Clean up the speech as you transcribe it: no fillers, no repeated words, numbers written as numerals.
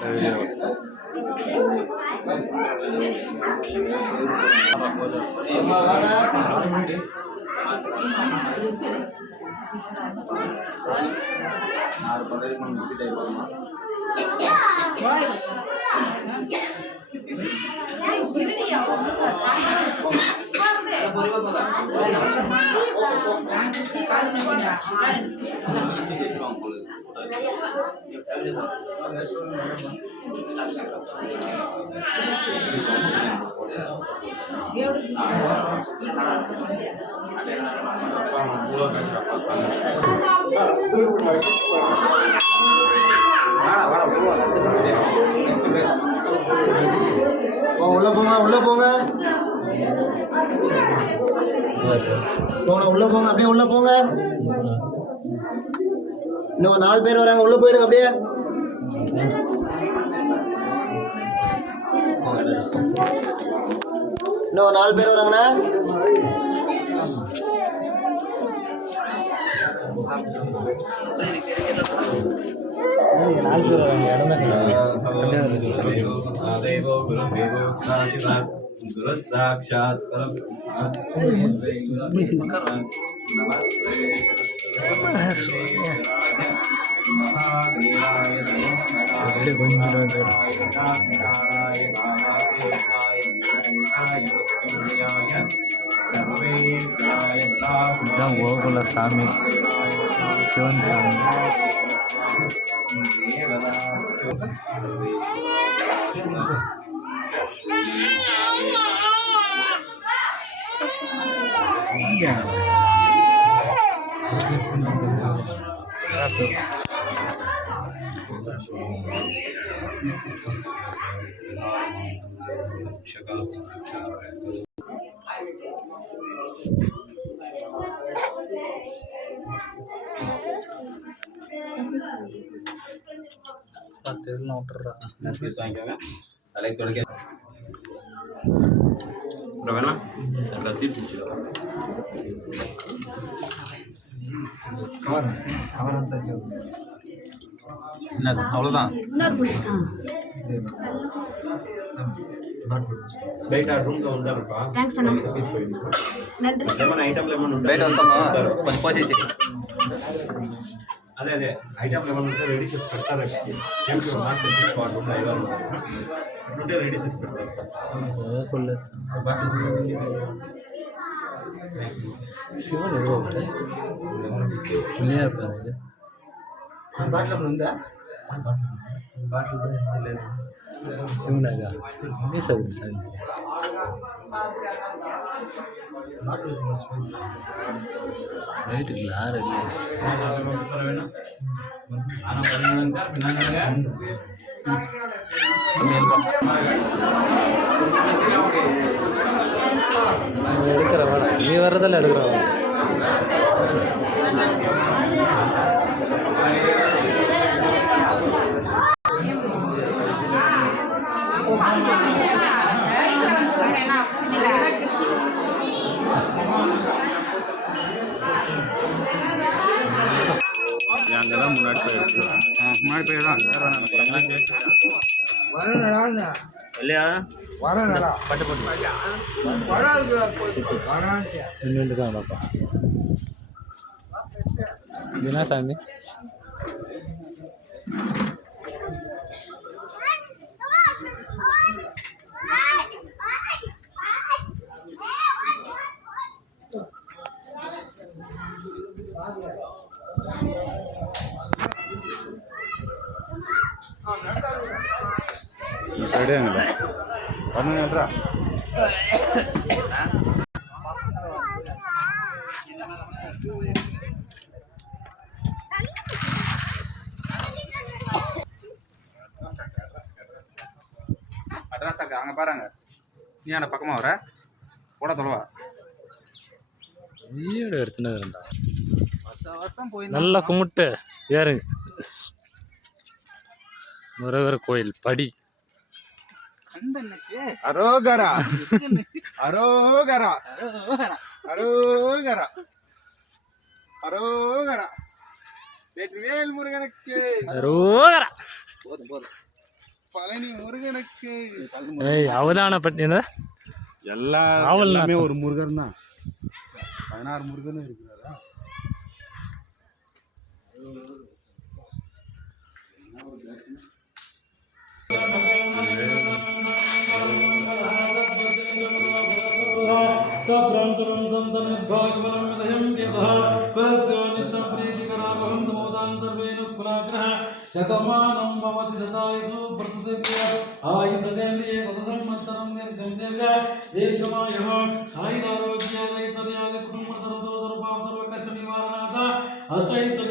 உள்ள போங்க உள்ள போங்க உள்ள போங்க அப்படியே உள்ள போங்க. இன்னும் 4 பேர் வராங்க, உள்ள போயிடுங்க அப்படியே. இன்னும் 4 பேர் வராங்கண்ணா. கோகுல சாமி சிவன் சாமி. அவ்வளோதான். అదే అదే ఐటమ్ లెవెల్ ఉంటే రెడీ చేసి పెడతారు. ఉంటే రెడీ చేసి పెడతారు. శివన్ ఎవరో బాటిల్ ఉందా? బాటిల్ లేదు. శివనాగా మిస్ అవుతుంది సార్. ரைட்டு யார் எடுக்கிற வாடா, நீ வர்றதில்ல எடுக்கிற வாடா. அங்கதான் முன்னாடி போயிருக்கு. முன்னாடி போய் தான் இல்லையா பட்டு போட்டு நின்றுட்டாங்கப்பா. என்ன சாமி? ரெடியாங்கடா பண்ணுங்கடா. அட்ரஸாக்கா அங்கே பாருங்க. நீ அந்த பக்கமாக வர கூட தொலைவா வீடு எடுத்துன்னு இருந்தா வருஷம் போய் நல்லா கும்பிட்டு ஏறுங்க. முருகர் கோயில் படி. அரோகரா அரோகரா அரோகரா அரோகரா வேல் முருகனுக்கு அரோகரா. போதும் போதும். பழனி முருகனுக்கு ஏய் அவதானப்பட்டின எல்லாமே ஒரு முருகன் தான். 16 முருகனும் இருக்கிறாரா? शतमानं भवति शतायुः प्रतिदिव्य आयुषदेन्द्रिये शतसंवत्सरं निर्गम्यव्य दीर्घमायुः आयुरारोग्यादैश्वर्यादि कुटुम्बसरतो सर्वपाप सर्वकष्टनिवारणार्थ अष्टैश्वर्य